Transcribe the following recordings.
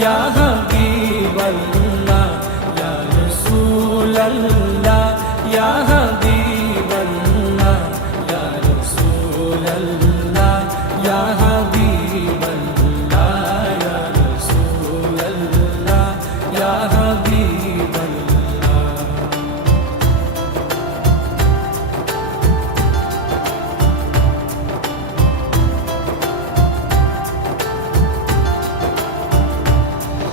ইয়া হাবিবাল্লাহ ইয়া রাসূলাল্লাহ ইয়া হাবিবাল্লাহ ইয়া রাসূলাল্লাহ ইয়া হাবিবাল্লাহ ইয়া রাসূলাল্লাহ ইয়া হাবিবাল্লাহ।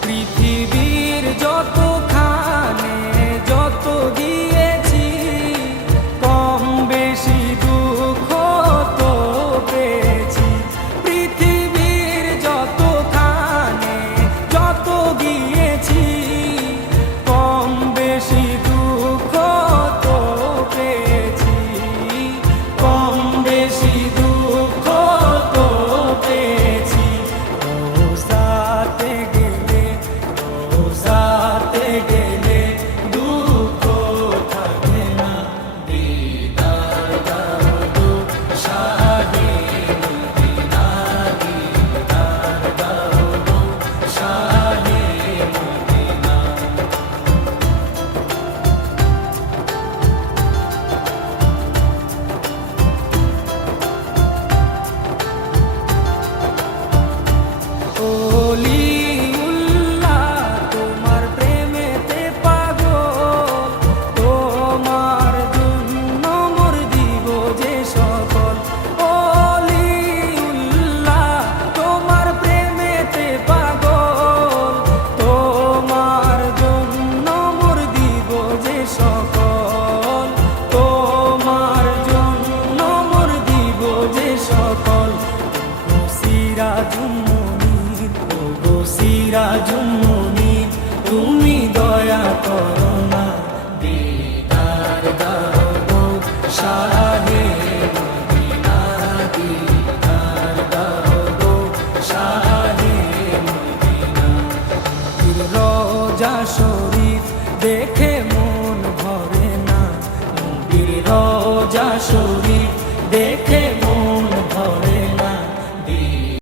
পৃথিবীর যতখানে যত দিয়েছি কম বেশি দুঃখ তো পেয়েছি। পৃথিবীর যতখানে যত দিয়েছি কম বেশি দুঃখ তো পেয়েছি। কম বেশি দুঃখ তো পেয়েছি। সাথে গেলে দুঃখ থাকে না। দিদার দাও গো শাহে মদিনা, দিদার দাও গো শাহে মদিনা। ওলিউল্লাহ তোমার প্রেমেতে পাগল, তোমার জন্য মোর দিব যে সকল। ওলিউল্লাহ তোমার প্রেমেতে পাগল, তোমার জন্য মোর দিব যে সকল। তোমার জন্য মোর দিব যে সকল। সিরাজুম মুনির, ওগো সিরাজুম মুনির, তুমি দয়া করো না। দিদার দাও গো শাহে মদিনা, দিদার দাও গো শাহে মদিনা। রওজা শরীফ দেখে